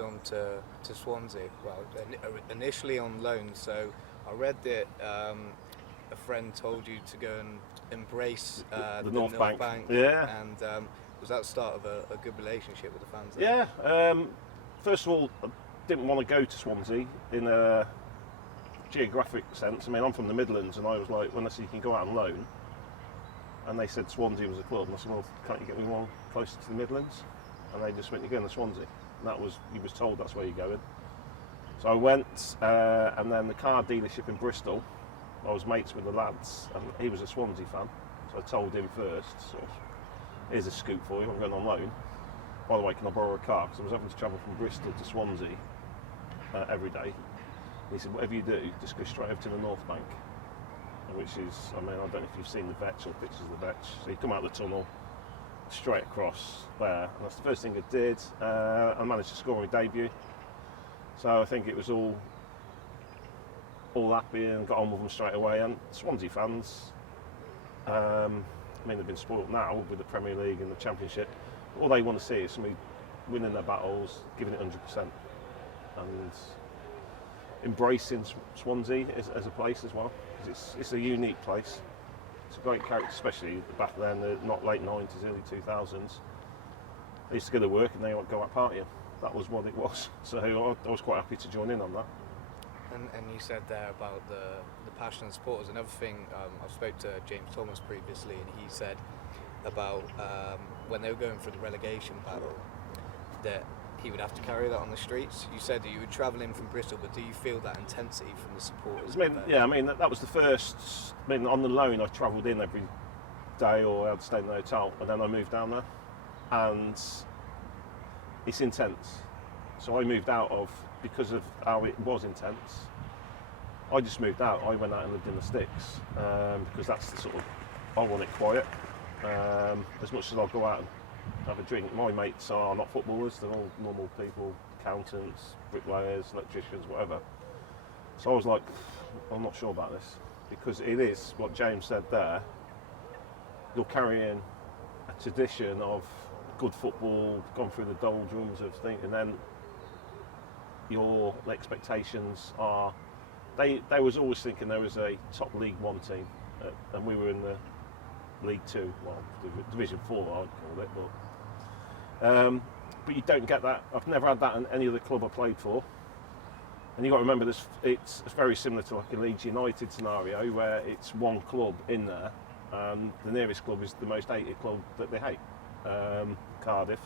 moved on to Swansea. Well, initially on loan. So I read that a friend told you to go and embrace the North Bank. Yeah. And was that the start of a good relationship with the fans there? Yeah. First of all, I didn't want to go to Swansea in a geographic sense. I mean, I'm from the Midlands, and I was like, when I said you can go out on loan, and they said Swansea was a club, and I said, well, can't you get me one closer to the Midlands? And they just went, you're going to Swansea. And he was told that's where you're going. So I went, and then the car dealership in Bristol, I was mates with the lads, and he was a Swansea fan. So I told him first, sort of, here's a scoop for you, I'm going on loan. By the way, can I borrow a car? Because I was having to travel from Bristol to Swansea every day. And he said, whatever you do, just go straight over to the North Bank. Which is, I mean, I don't know if you've seen the Vetch or pictures of the Vetch. So you come out the tunnel, straight across there. And that's the first thing I did. I managed to score my debut. So I think it was all happy and got on with them straight away. And Swansea fans, I mean, they've been spoiled now with the Premier League and the Championship. All they want to see is somebody winning their battles, giving it 100%, and embracing Swansea as a place as well. It's a unique place. It's a great character, especially back then, not late 90s, early 2000s. They used to go to work and they would go out partying. That was what it was. So I was quite happy to join in on that. And you said there about the passion and supporters. Another thing, I spoke to James Thomas previously, and he said about when they were going through the relegation battle that he would have to carry that on the streets. You said that you were travelling from Bristol, but do you feel that intensity from the supporters? I mean that was the first. I mean, on the loan, I travelled in every day, or I had to stay in the hotel, and then I moved down there, and it's intense. So I moved out because of how it was intense. I just moved out. I went out and lived in the sticks because that's the sort of, I want it quiet. As much as I'll go out and have a drink, my mates are not footballers, they're all normal people, accountants, bricklayers, electricians, whatever. So I was like, I'm not sure about this, because it is what James said there. You're carrying a tradition of good football, gone through the doldrums of things, and then your expectations are, they was always thinking there was a top League One team, and we were in the League Two, well, Division 4 I'd call it, but you don't get that. I've never had that in any other club I played for. And you've got to remember this, it's very similar to like a Leeds United scenario where it's one club in there, and the nearest club is the most hated club that they hate, Cardiff,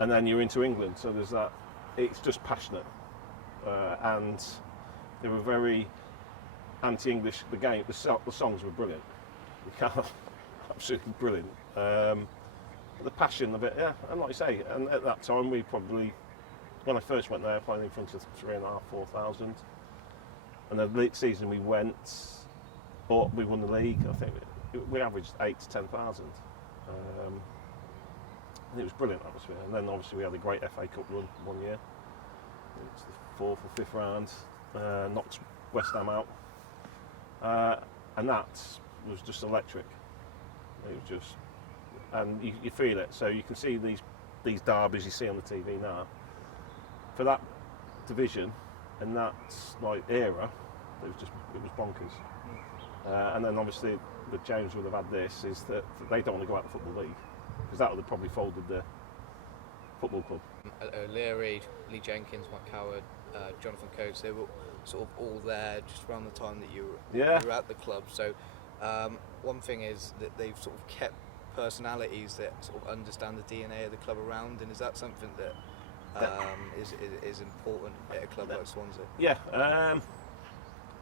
and then you're into England, so there's that. It's just passionate, and they were very anti-English. The songs were brilliant. Absolutely brilliant. The passion of it, yeah. And like you say, and at that time we probably, when I first went there, playing in front of 3,500, 4,000. And the league season we went, but we won the league. I think we averaged 8,000 to 10,000. And it was brilliant atmosphere. And then obviously we had a great FA Cup run one year. It's the 4th or 5th round, knocked West Ham out, and that was just electric. It was just, and you feel it. So you can see these derbies you see on the TV now. For that division and that like era, it was bonkers. And then obviously what James would have had this is that they don't want to go out the Football League, because that would have probably folded the football club. O'Leary, Lee Jenkins, Mike Coward, Jonathan Coates, they were sort of all there just around the time that you were at the club. So one thing is that they've sort of kept personalities that sort of understand the DNA of the club around, and is that something that is important at a club like Swansea? Yeah,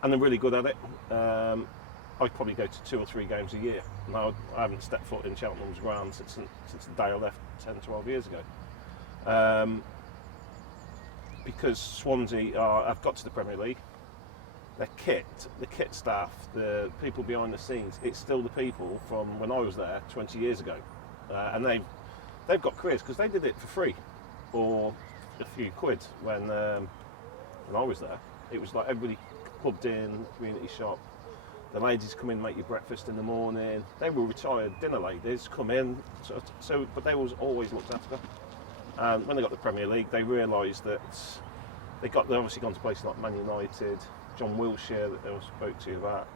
and they're really good at it. I'd probably go to 2 or 3 games a year. Now, I haven't stepped foot in Cheltenham's ground since the day I left 10, 12 years ago. Because Swansea have got to the Premier League. The kit staff, the people behind the scenes, it's still the people from when I was there 20 years ago. And they've got careers because they did it for free or a few quid when I was there. It was like everybody clubbed in, community shop. The ladies come in, make you breakfast in the morning. They were retired dinner ladies, come in, but they was always looked after. And when they got the Premier League, they realised that they've obviously gone to places like Man United, John Wilshere that I spoke to you about.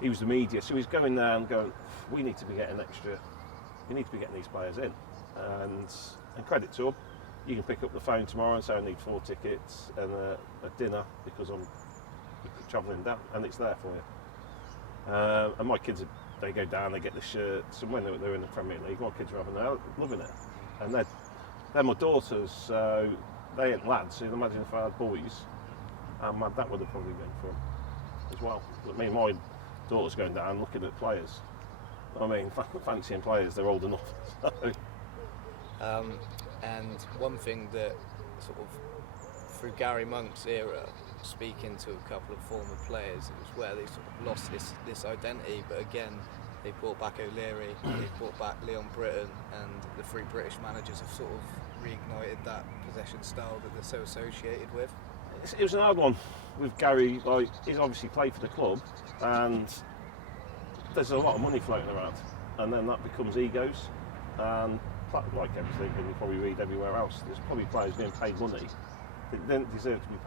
He was the media, so he's going there and going, we need to be getting these players in. And credit to him, you can pick up the phone tomorrow and say I need 4 tickets and a dinner because I'm travelling down, and it's there for you. And my kids, they go down, they get the shirts, and when they're in the Premier League, my kids are loving it. And they're my daughters, so they ain't lads, so you can imagine if I had boys, how mad that would have probably been for them as well. I mean, my daughter's going down looking at players. I mean, fancying players, they're old enough. So. And one thing that sort of, through Gary Monk's era, speaking to a couple of former players, it was where they sort of lost this identity, but again, they brought back O'Leary, they brought back Leon Britton, and the 3 British managers have sort of reignited that possession style that they're so associated with. It was an hard one with Gary. Like, he's obviously played for the club, and there's a lot of money floating around, and then that becomes egos, and like everything, and you probably read everywhere else, there's probably players being paid money that didn't deserve to be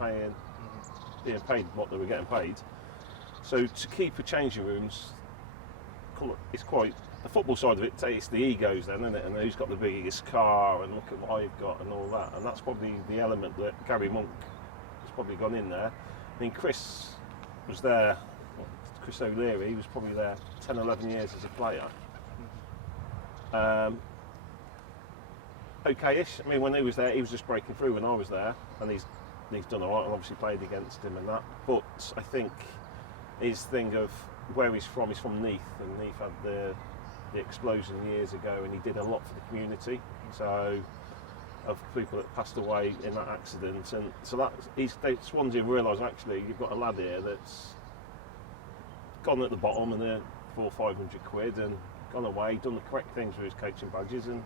being paid what they were getting paid. So to keep a changing rooms, it's quite the football side of it. It's the egos then, isn't it? And who's got the biggest car, and look at what I've got, and all that. And that's probably the element that Gary Monk has probably gone in there. I mean, Chris was there. Chris O'Leary, he was probably there 10, 11 years as a player. Okay-ish. I mean, when he was there, he was just breaking through when I was there, and he's done all right, and obviously played against him and that. But I think his thing of where he's from Neath, and Neath had the explosion years ago, and he did a lot for the community. So of people that passed away in that accident, and so Swansea realised actually you've got a lad here that's gone at the bottom and they're 400 or 500 quid and gone away, done the correct things with his coaching badges, and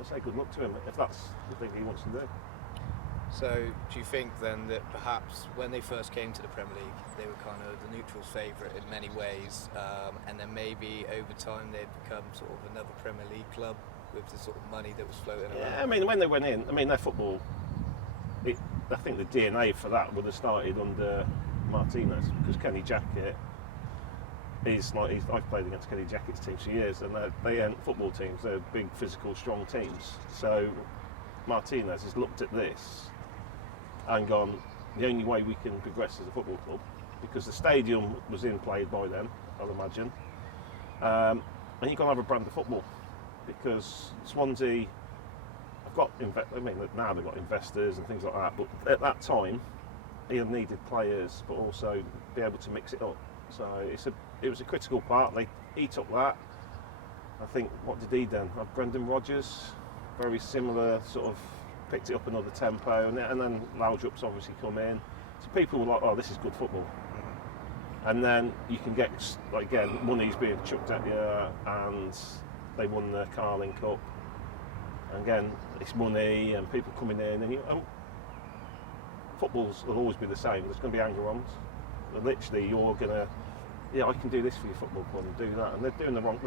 I say good luck to him if that's the thing he wants to do. So do you think then that perhaps when they first came to the Premier League, they were kind of the neutrals' favourite in many ways, and then maybe over time they'd become sort of another Premier League club with the sort of money that was floating around? Yeah, I mean, when they went in, I mean, their football, I think the DNA for that would have started under Martinez, because Kenny Jackett I've played against Kenny Jackett's teams for years, and they ain't football teams, they're big, physical, strong teams. So Martinez has looked at this and gone, the only way we can progress as a football club, because the stadium was played by then, I'd imagine, and you've got to have a brand of football, because Swansea have got, now they've got investors and things like that, but at that time, he needed players, but also be able to mix it up. So it was a critical part. He took that. I think, what did he then? Brendan Rodgers, very similar, sort of picked it up another tempo, and then Laudrup's obviously come in. So people were like, oh, this is good football. And then you can get, like, again, money's being chucked at you, and they won the Carling Cup. And again, it's money and people coming in, and footballs will always be the same. There's going to be hanger-ons. Literally, you're going to, I can do this for your football club and do that, and they're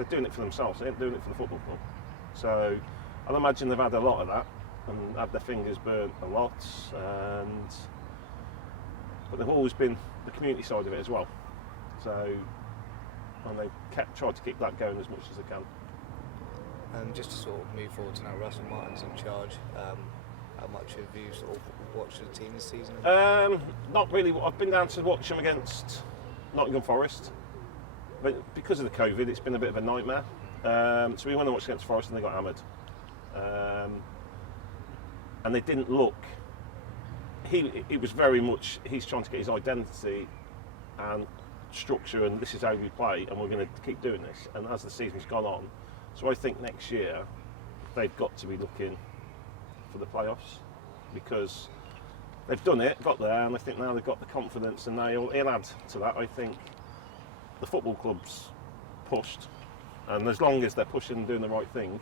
doing it for themselves. They ain't doing it for the football club. So I'd imagine they've had a lot of that and had their fingers burnt a lot, but they've always been the community side of it as well. So, and they've tried to keep that going as much as they can. And just to sort of move forward to now, Russell Martin's in charge. How much have you sort of watched the team this season? Not really. I've been down to watch them against Nottingham Forest, but because of the COVID, it's been a bit of a nightmare. So we went and watched against Forest, and they got hammered. And they didn't look. It was very much he's trying to get his identity and structure, and this is how we play, and we're going to keep doing this. And as the season's gone on, so I think next year they've got to be looking for the playoffs, because they've done it, got there, and I think now they've got the confidence, and he'll add to that. I think the football club's pushed, and as long as they're pushing and doing the right thing,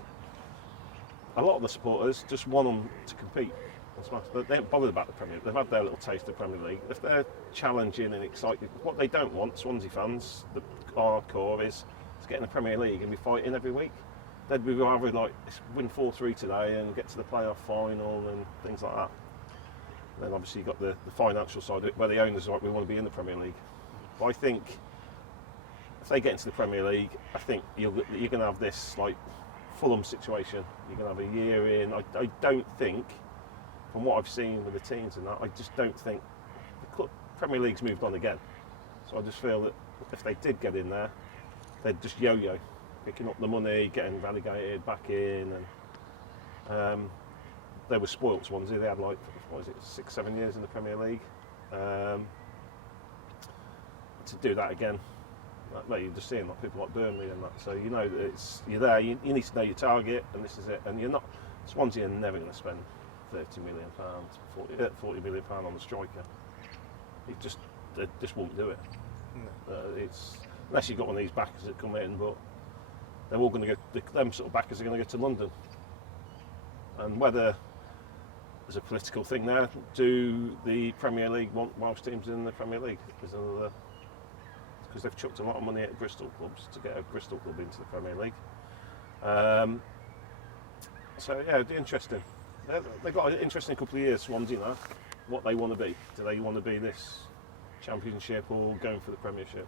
a lot of the supporters just want them to compete. They ain't bothered about the Premier League. They've had their little taste of the Premier League. If they're challenging and excited, what they don't want, Swansea fans, the hardcore, is to get in the Premier League and be fighting every week. they'd be rather like win 4-3 today and get to the playoff final and things like that. And then obviously you've got the financial side of it, where the owners are like, we want to be in the Premier League. But I think if they get into the Premier League, I think you're going to have this like Fulham situation. You're going to have a year in. I don't think, from what I've seen with the teams and that, I just don't think the Premier League's moved on again. So I just feel that if they did get in there, they'd just yo-yo, picking up the money, getting relegated back in, and they were spoilt Swansea. They had like, what is it, 6-7 years in the Premier League. To do that again, like you're just seeing like people like Burnley and that. So you know that you're there. You need to know your target, and this is it. And you're not. Swansea are never going to spend £30 million, 40 million pound on the striker. They just won't do it. No. It's unless you've got one of these backers that come in, but they're all going to go. Them sort of backers are going to go to London. And whether there's a political thing there, do the Premier League want Welsh teams in the Premier League? Is another. Because they've chucked a lot of money at Bristol clubs to get a Bristol club into the Premier League. So yeah, it'd be interesting. They've got an interesting couple of years, Swansea now. What they want to be. Do they want to be this Championship or going for the Premiership?